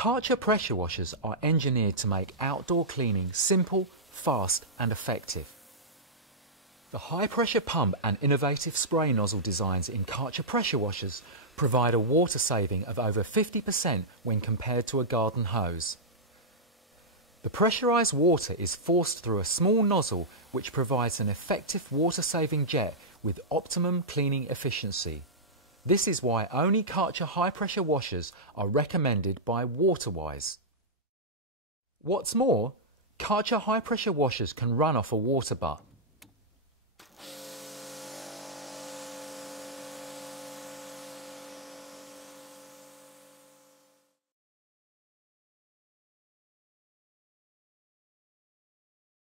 Karcher pressure washers are engineered to make outdoor cleaning simple, fast and effective. The high-pressure pump and innovative spray nozzle designs in Karcher pressure washers provide a water saving of over 50% when compared to a garden hose. The pressurized water is forced through a small nozzle which provides an effective water-saving jet with optimum cleaning efficiency. This is why only Karcher high-pressure washers are recommended by Waterwise. What's more, Karcher high-pressure washers can run off a water butt.